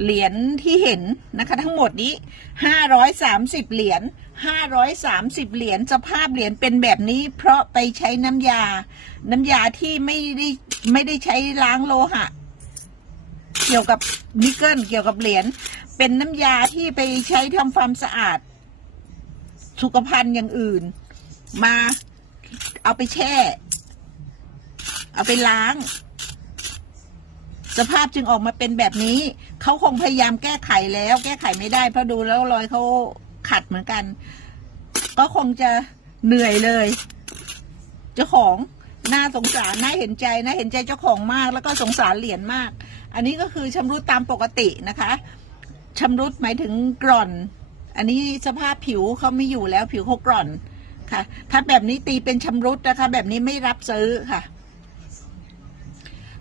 เหรียญที่เห็นนะคะทั้งหมดนี้ห้าร้อยสามสิบเหรียญห้าร้อยสามสิบเหรียญสภาพเหรียญเป็นแบบนี้ เพราะไปใช้น้ำยา น้ำยาที่ไม่ได้ไม่ได้ใช้ล้างโลหะ เกี่ยวกับนิกเกิลเกี่ยวกับเหรียญเป็นน้ำยาที่ไปใช้ทำความสะอาด สุขภัณฑ์อย่างอื่น มาเอาไปแช่ เอาไปล้าง สภาพจึงออกมาเป็นแบบนี้ เขาคงพยายามแก้ไขแล้ว แก้ไขไม่ได้ เพราะดูแล้วรอยเขาขัดเหมือนกัน ก็คงจะเหนื่อยเลยเจ้าของน่าสงสารน่าเห็นใจน่าเห็นใจเจ้าของมาก แล้วก็สงสารเหรียญมาก อันนี้ก็คือชำรุดตามปกตินะคะชำรุดหมายถึงกร่อน อันนี้สภาพผิวเขาไม่อยู่แล้วผิวเขากร่อนค่ะ ถ้าแบบนี้ตีเป็นชำรุดนะคะ แบบนี้ไม่รับซื้อค่ะ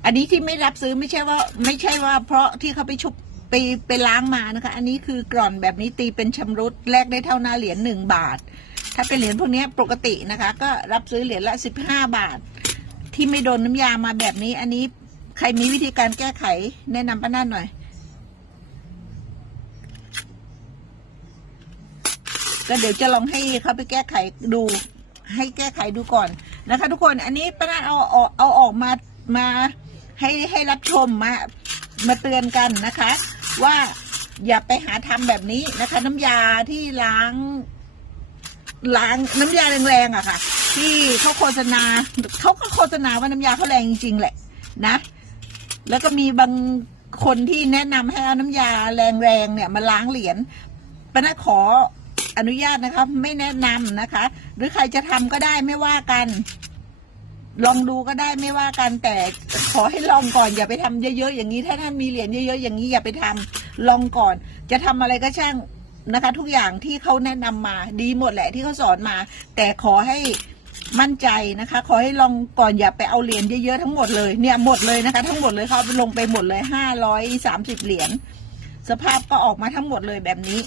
อันนี้ที่ไม่รับซื้อไม่ใช่ว่า ไม่ใช่ว่า เพราะที่เขาไปชุบไปไปล้างมานะคะ อันนี้คือกร่อนแบบนี้ตีเป็นชำรุดแลกได้เท่าหน้าเหรียญหนึ่งบาท ถ้าเป็นเหรียญพวกนี้ปกตินะคะ ก็รับซื้อเหรียญละสิบห้าบาท ที่ไม่โดนน้ำยามาแบบนี้ อันนี้ใครมีวิธีการแก้ไขแนะนำป้านั่นหน่อย ก็เดี๋ยวจะลองให้เขาไปแก้ไขดูให้แก้ไขดูก่อนนะคะ ทุกคนอันนี้ป้านั่นเอาเอาเอาออกมามา ให้ให้รับชมมามาเตือนกันนะคะ ว่าอย่าไปหาทำแบบนี้นะคะ น้ำยาที่ล้าง ล้างน้ำยาแรงๆอะค่ะ ที่เขาโฆษณาเขาก็โฆษณาว่าน้ำยาเขาแรงจริงๆแหละนะ แล้วก็มีบางคนที่แนะนำให้เอาน้ำยาแรงๆเนี่ยมาล้างเหรียญปนะขออนุญาตนะคะ ไม่แนะนำนะคะ หรือใครจะทำก็ได้ไม่ว่ากัน ลองดูก็ได้ไม่ว่ากันแต่ขอให้ลองก่อนอย่าไปทำเยอะๆอย่างนี้ ถ้าท่านมีเหรียญเยอะๆอย่างนี้อย่าไปทำลองก่อน จะทำอะไรก็ช่างนะคะ ทุกอย่างที่เขาแนะนำมา ดีหมดแหละที่เขาสอนมา แต่ขอให้มั่นใจนะคะ ขอให้ลองก่อนอย่าไปเอาเหรียญเยอะๆทั้งหมดเลยเนี่ยหมดเลยนะคะ ทั้งหมดเลยเขาลงไปหมดเลยห้าร้อยสามสิบเหรียญสภาพก็ออกมาทั้งหมดเลยแบบนี้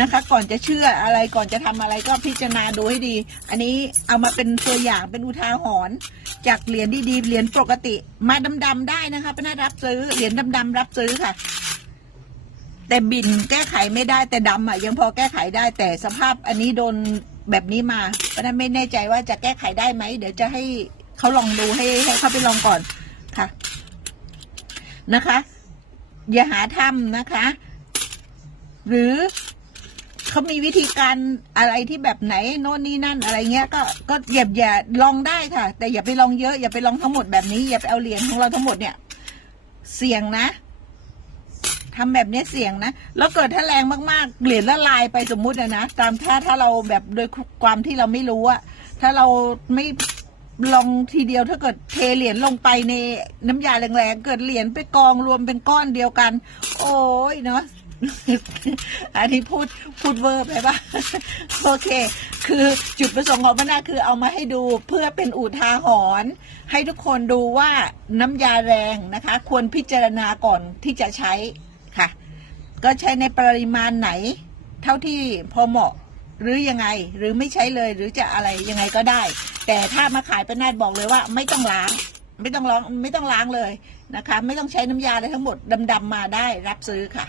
นะคะ ก่อนจะเชื่ออะไรก่อนจะทำอะไรก็พิจารณาดูให้ดี อันนี้เอามาเป็นตัวอย่างเป็นอุทาหรณ์จากเหรียญดีๆเหรียญปกติ มาดำๆได้นะคะเป็นน่ารับซื้อเหรียญดำๆรับซื้อค่ะ แต่บินแก้ไขไม่ได้แต่ดำอะ ยังพอแก้ไขได้แต่สภาพอันนี้โดนแบบนี้มาเพราะฉะนั้นไม่แน่ใจว่าจะแก้ไขได้ไหมเดี๋ยวจะให้เขาลองดูให้ให้เขาไปลองก่อนค่ะนะคะ อย่าหาทำนะคะ หรือ เขามีวิธีการอะไรที่แบบไหนโน่นนี่นั่นอะไรเงี้ย ก็ก็อย่าอย่าลองได้ค่ะ แต่อย่าไปลองเยอะอย่าไปลองทั้งหมดแบบนี้อย่าไปเอาเหรียญของเราทั้งหมดเนี่ย เสี่ยงนะทำแบบนี้เสี่ยงนะ แล้วเกิดถ้าแรงมากๆ เหรียญละลายไปสมมุติอะนะตามถ้าถ้าเราแบบโดยความที่เราไม่รู้อะถ้าเราไม่ลองทีเดียวถ้าเกิดเทเหรียญลงไปในน้ำยาแรงๆ เกิดเหรียญไปกองรวมเป็นก้อนเดียวกัน โอ้ยเนาะ อันนี้พูดพูดเวอร์ไปปะโอเค คือจุดประสงค์ของมันน่าคือเอามาให้ดูเพื่อเป็นอุทาหรณ์ให้ทุกคนดูว่าน้ำยาแรงนะคะ ควรพิจารณาก่อนที่จะใช้ค่ะ ก็ใช้ในปริมาณไหน เท่าที่พอเหมาะหรือยังไงหรือไม่ใช้เลยหรือจะอะไรยังไงก็ได้ แต่ถ้ามาขายเป็นนาดบอกเลยว่าไม่ต้องล้างไม่ต้องล้างไม่ต้องล้างเลยนะคะ ไม่ต้องใช้น้ำยาอะไรทั้งหมดดำๆมาได้รับซื้อค่ะ